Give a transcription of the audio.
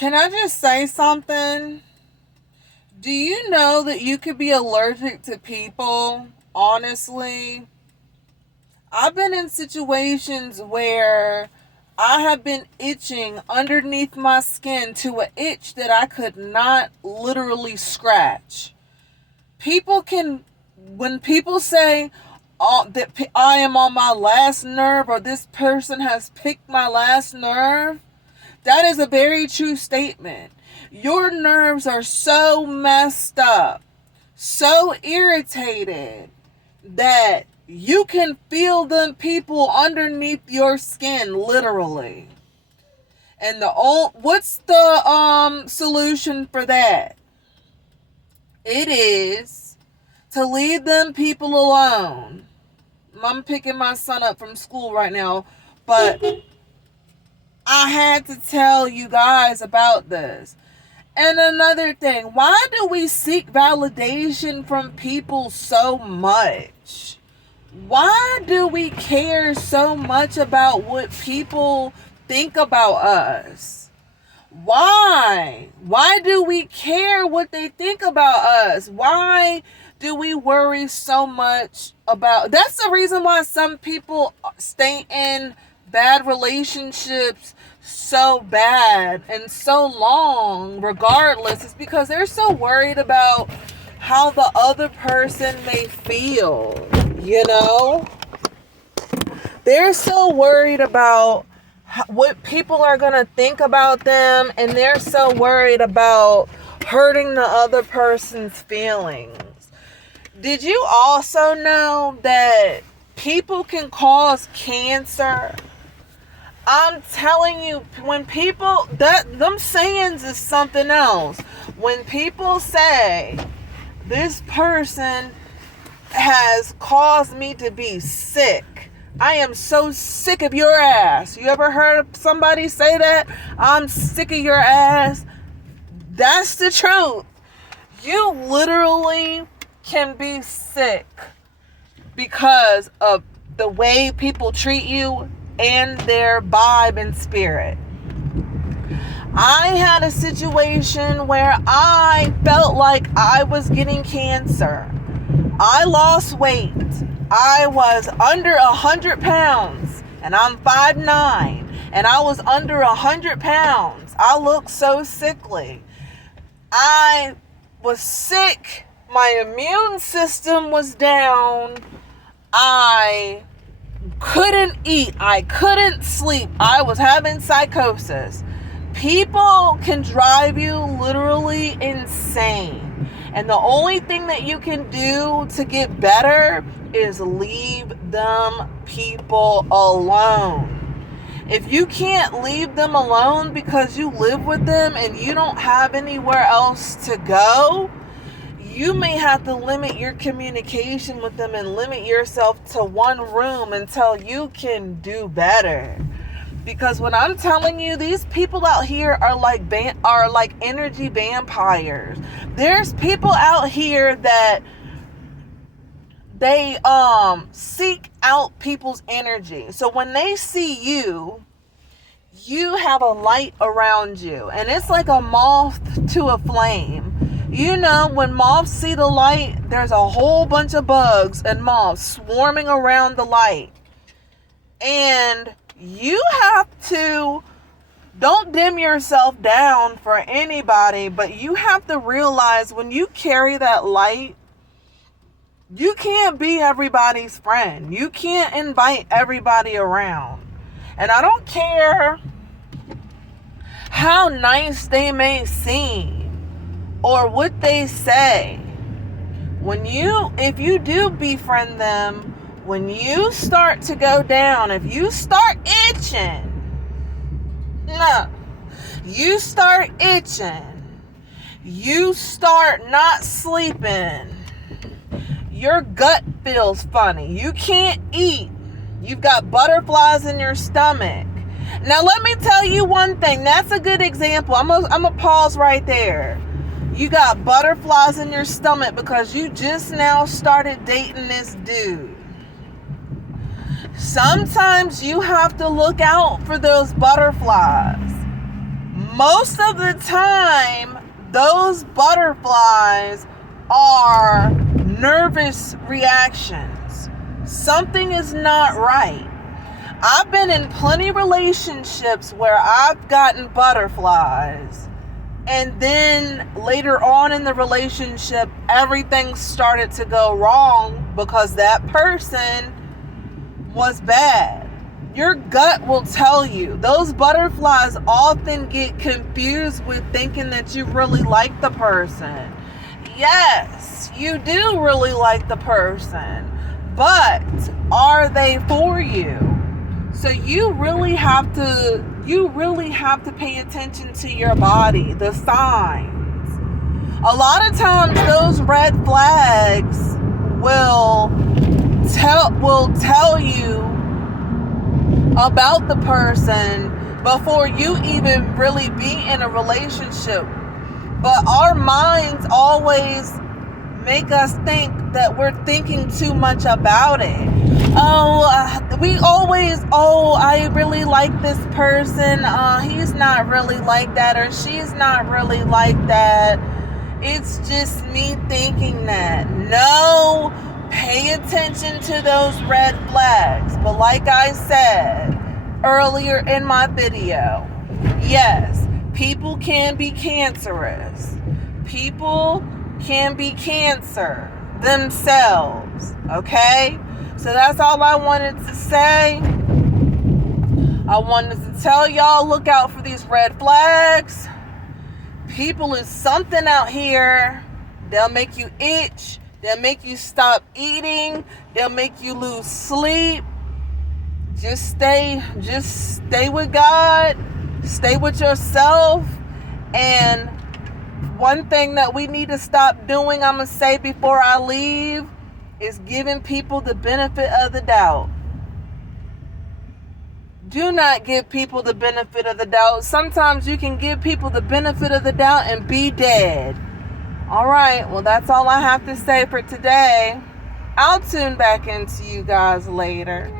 Can I just say something? Do you know that you could be allergic to people? Honestly, I've been in situations where I have been itching underneath my skin to an itch that I could not literally scratch. People can, when people say that I am on my last nerve or this person has picked my last nerve, that is a very true statement. Your nerves are so messed up, so irritated that you can feel them people underneath your skin, literally. And what's the solution for that? It is to leave them people alone. I'm picking my son up from school right now, but I had to tell you guys about this. And another thing, why do we seek validation from people so much? Why do we care so much about what people think about us? Why? Why do we care what they think about us? Why do we worry so much about... That's the reason why some people stay in bad relationships so bad and so long, regardless. It's because they're so worried about how the other person may feel, you know? They're so worried about what people are going to think about them, and they're so worried about hurting the other person's feelings. Did you also know that people can cause cancer? I'm telling you, when people, them sayings is something else. When people say, this person has caused me to be sick, I am so sick of your ass. You ever heard somebody say that? I'm sick of your ass. That's the truth. You literally can be sick because of the way people treat you and their vibe and spirit. I had a situation where I felt like I was getting cancer. I lost weight. I was under 100 pounds, and I'm 5'9", and I was under 100 pounds. I looked so sickly. I was sick. My immune system was down. I couldn't eat. I couldn't sleep. I was having psychosis. People can drive you literally insane. And the only thing that you can do to get better is leave them people alone. If you can't leave them alone because you live with them and you don't have anywhere else to go, you may have to limit your communication with them and limit yourself to one room until you can do better. Because when I'm telling you, these people out here are like energy vampires. There's people out here that they seek out people's energy. So when they see you, you have a light around you, and it's like a moth to a flame. You know, when moths see the light, there's a whole bunch of bugs and moths swarming around the light. And you have to, don't dim yourself down for anybody, but you have to realize when you carry that light, you can't be everybody's friend. You can't invite everybody around. And I don't care how nice they may seem or what they say. If you do befriend them, when you start to go down, if you start itching, you start not sleeping, your gut feels funny, you can't eat, you've got butterflies in your stomach. Now let me tell you one thing, that's a good example. I'm gonna pause right there. You got butterflies in your stomach because you just now started dating this dude. Sometimes you have to look out for those butterflies. Most of the time, those butterflies are nervous reactions. Something is not right. I've been in plenty of relationships where I've gotten butterflies, and then later on in the relationship, everything started to go wrong because that person was bad. Your gut will tell you. Those butterflies often get confused with thinking that you really like the person. Yes, you do really like the person, but are they for you? So you really have to pay attention to your body, the signs. A lot of times those red flags will tell you about the person before you even really be in a relationship. But our minds always make us think that we're thinking too much about it. I really like this person. He's not really like that, or she's not really like that. It's just me thinking that. No, pay attention to those red flags. But like I said earlier in my video, yes, people can be cancerous. People can be cancer themselves, okay? So that's all I wanted to say. I wanted to tell y'all, look out for these red flags. People is something out here. They'll make you itch. They'll make you stop eating. They'll make you lose sleep. Just stay with God. Stay with yourself. And one thing that we need to stop doing, I'm going to say before I leave, is giving people the benefit of the doubt. Do not give people the benefit of the doubt. Sometimes you can give people the benefit of the doubt and be dead. All right, well, that's all I have to say for today. I'll tune back into you guys later.